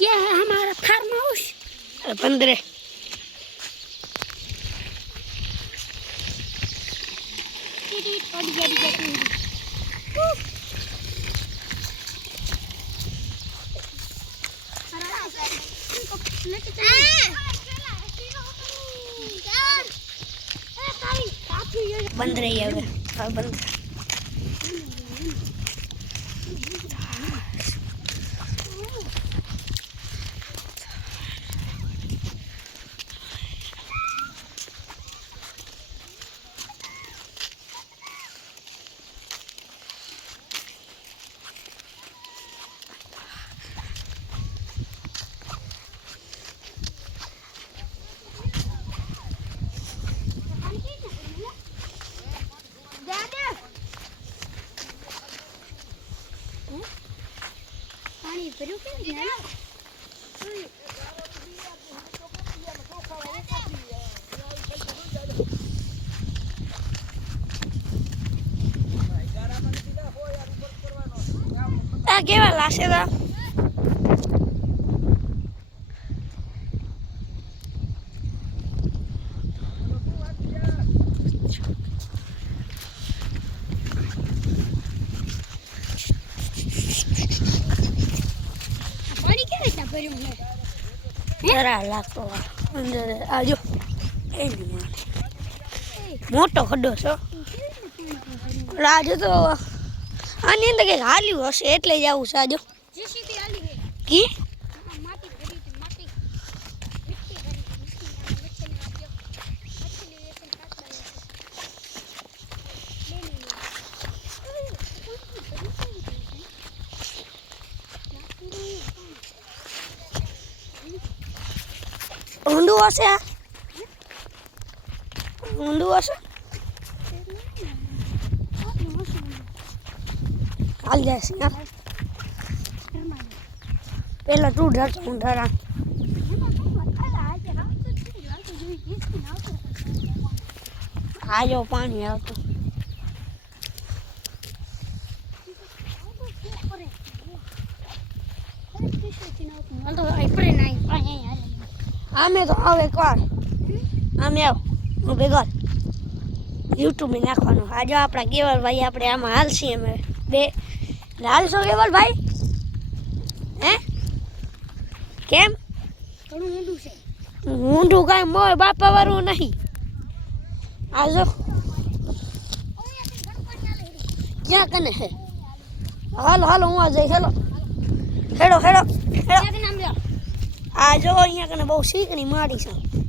ये है हमारा फार्म हाउस 15 बंद रही है बंद કેવા લાશે તા પાણી કેવી રીતના ભર્યું છે જરા લાગતો અંદર આજો મોટો ખડ્ડો છે રાજુ તો આની અંદર કંઈક હાલ્યું હશે એટલે જ આવું સાજો કી ઊંડું હશે ઊંડું હશે હાલ જશે પેલા તું ડરતો હું ડરા આજો પાણી આવતું આમે તો આવે કોણ આમે આવ હું ભેગા યુટ્યુબ માં નાખવાનું આજો આપણા કેવલભાઈ આપણે આમાં હાલશી અમે બે હાલશો કેવલભાઈ હે કેમ થોડું ઊંડું છે ઊંડું કાંઈ મોય બાપા વાળું નહીં આજો ક્યાં કને હે હાલો હાલો હું આ જઈ હેલો હેડો હેડો હેડો આ જો અહીંયા કને બહુ શીકણી મારી છે